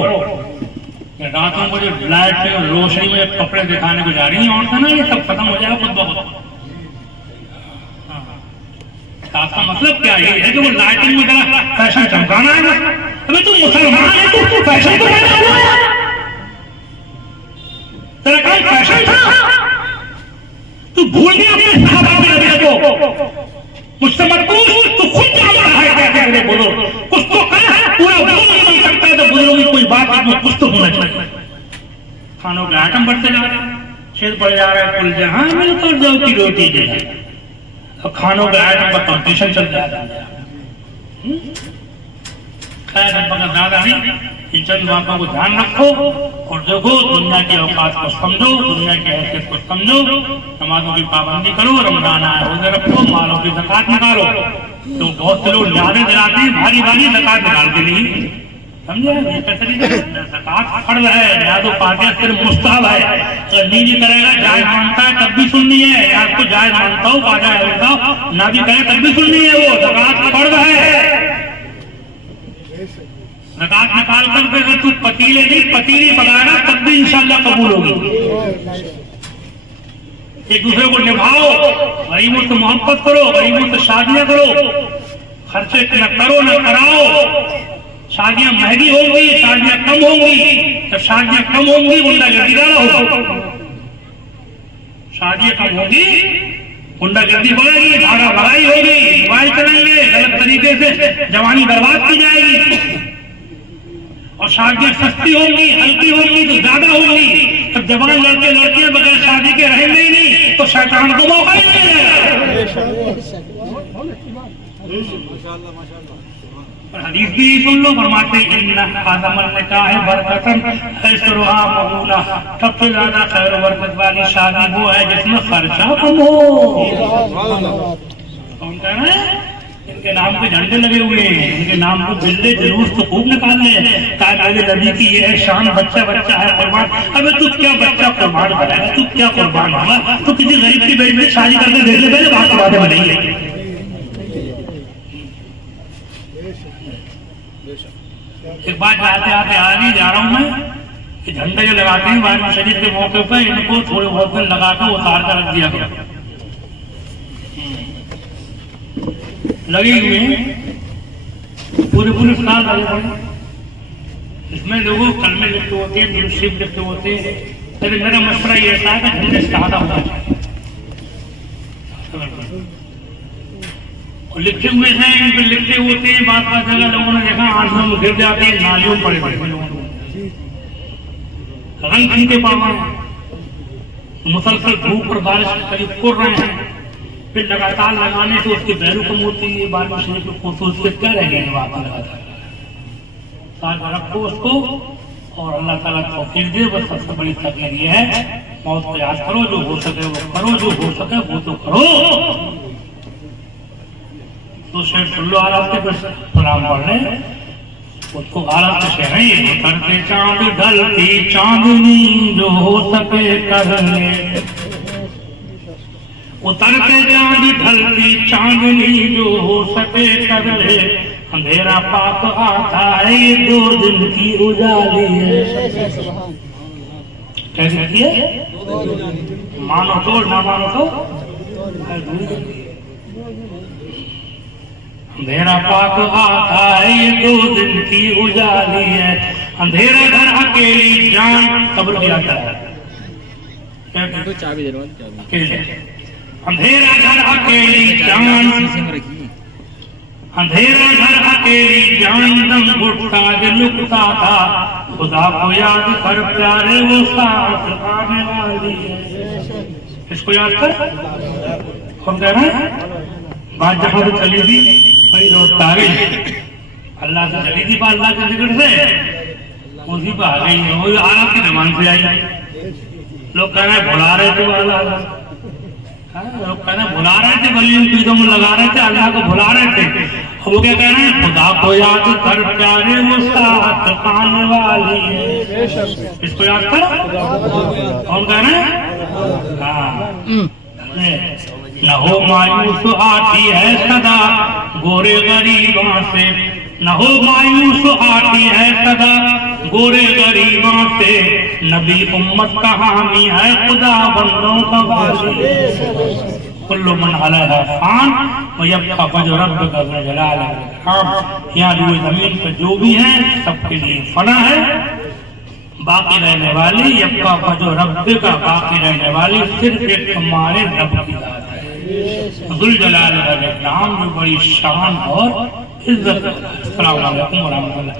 रातों को जो लाइट और रोशनी में कपड़े दिखाने को जा रही है औरतें ना ये सब खत्म हो जाएगा खुद ब खुद। आपका मतलब क्या है कि वो लाइटिंग में जरा फैशन चमकाना है ना। अबे तू मुसलमान है तो फैशन तो तेरा काम फैशन था। तू भूल गया अपने सहाबा के नबी को। मुझसे मत पूछ तू खुद जानता है क्या क्या बोलो कुछ तो कहा पूरा बोल नहीं बन सकता है। तो बुजुर्गों की कोई बात इसमें कुछ तो होना चाहिए। खानों के आइटम बढ़ते जा रहे हैं शेर बढ़ जा रहा है कुल जहां मिलकर दो की रोटी दे रहा और खानों के आइटम का कंपटीशन चल रहा है। खैर दादा इन चंद बातों को ध्यान रखो और देखो दुनिया की औकात को समझो दुनिया की हैसियत को समझो। नमाजों की पाबंदी करो रमजान आए रोजे रखो मालों की ज़कात निकालो। तो बहुत से लोग न्यारे दिलाते हैं भारी भारी ज़कात निकालते नहीं समझे। ज़कात फर्ज है न्यादो पाते सिर्फ मुस्तहब है। अगर नहीं करेगा जायज मानता है तब भी सुननी है। या तो जायज मानता हूँ पाजा है ना भी करे तब भी सुननी है। वो ज़कात फर्ज है। ज़कात निकाल कर अगर तू पतीले नहीं पतीली पकाएगा तब भी इंशाल्लाह कबूल होगी। एक दूसरे को निभाओ गरीबों से मोहब्बत करो गरीबों से शादियां करो। खर्चे न करो न कराओ। शादियां महंगी होंगी शादियां कम होंगी। जब शादियां कम होंगी गुंडागर्दी ज्यादा होगा। शादियां कम होंगी गुंडागर्दी बढ़ेगी भागा भगाई होगी मोबाइल चलाएंगे गलत तरीके से जवानी बर्बाद की जाएगी। और शादियां सस्ती होंगी हल्की होंगी तो ज्यादा होंगी। तो जवान लड़के लड़कियां बगैर शादी के रहेंगे ही नहीं तो शैतान को मौका ही नहीं मिलेगा। हदीस भी सुन लो फरमाते निकाह बरकतन ऐसरुहा मऊला। सबसे ज्यादा खैर बरकत वाली शादी वो है जिसमें खर्चा कम हो। कौन कह रहे हैं इनके नाम पे झंडे लगे हुए हैं इनके नाम को बिल्ले जुलूस तो खूब निकालने कहा मेरे नबी की ये है शान बच्चा बच्चा है कुर्बान। अबे तू क्या बच्चा कुर्बान बनाएगा तू क्या कुर्बान होगा। तू किसी गरीब की बेटी से शादी करके देख ले पहले बात बातें बनेंगे। एक बात आते आते आ नहीं जा रहा हूँ मैं कि झंडे जो लगाते हैं वायु शरीफ के मौके पर इनको थोड़े बहुत दिन लगा कर उतार कर रख दिया करो। लगे हुए पूरे पूरे साल लगे पड़े। इसमें लोगों कलमे लिखते होते हैं शिव लिखते होते हैं लेकिन मेरा मशवरा ये था कि हमने सादा होना चाहिए। और लिखे हुए हैं, इन पे लिखे होते हैं, बात बात जगह लोगों ने देखा आंखों में गिर जाते हैं, नालियों पड़े पड़े रंग खींचे पावा है, मुसलसल धूप और बारिश के करीब कोर रहे हैं, फिर लगातार लगाने से उसकी वैल्यू कम होती है, बारिश में उससे क्या रह गए बात लगातार साथ रखो उसको और अल्लाह ताला तौफीक दे। बस सबसे बड़ी तकलीफ ये है, मौत को याद करो, जो हो सके वो करो, जो हो सके वो तो करो। तो शेर सुल्लो आलत के बस सलाम पढ़ने उसको आलत से शेर है, उतरते चांद ढलती चांदनी जो हो सके कर ले, उतरते चांद ढलती चांदनी जो हो सके कर ले, अंधेरा पाप आता है ये 2 दिन की उजाली है। कैसे है? मानो तो ना मानो तो अंधेरा पाप आता है ये 2 दिन की उजाली है, अंधेरा घर अकेली जान कब्र भी आता है, चाबी दे रहा अकेले अंधेरा घर अकेली जान, अंधेरा घर अकेली जान दम घुटता जो लुकता था, खुदा को याद कर प्यारे वो साथ आने वाली है। इसको याद कर कौन कह रहा है? बात जहां से चली थी वही लौटता आ गई, अल्लाह से चली थी बात, अल्लाह के जिक्र से उसी पर आ गई, वो आलत की जबान से आई। लोग कह रहे भुला रहे थे, लोग कह रहे भुला रहे थे, वलीम पीदम लगा रहे थे, अल्लाह को भुला रहे थे। वो क्या कह रहे हैं? खुदा को याद कर प्यारे वो साथ आने वाली है। इसको याद कर कौन कह रहे हैं? हाँ, न हो मायूस आती है सदा गोरे गरीबों से, न हो मायूस आती है सदा गोरे गरीबों से, नबी उम्मत का हामी है खुदा बंदों का वाली। कुल्लु मन अलैहा फान व यब्का वजहु रब्बिका ज़ुल जलाल वल इकराम। यहाँ रूए जमीन पर जो भी है सबके लिए फना है, बाकी रहने वाली यब्का वजहु रब्बिका, बाकी रहने वाली सिर्फ एक तुम्हारे रब की जात है, ज़ुल जलाल वल इकराम, जो बड़ी शान और इज्जत है। अस्सलामु अलैकुम व रहमतुल्लाह।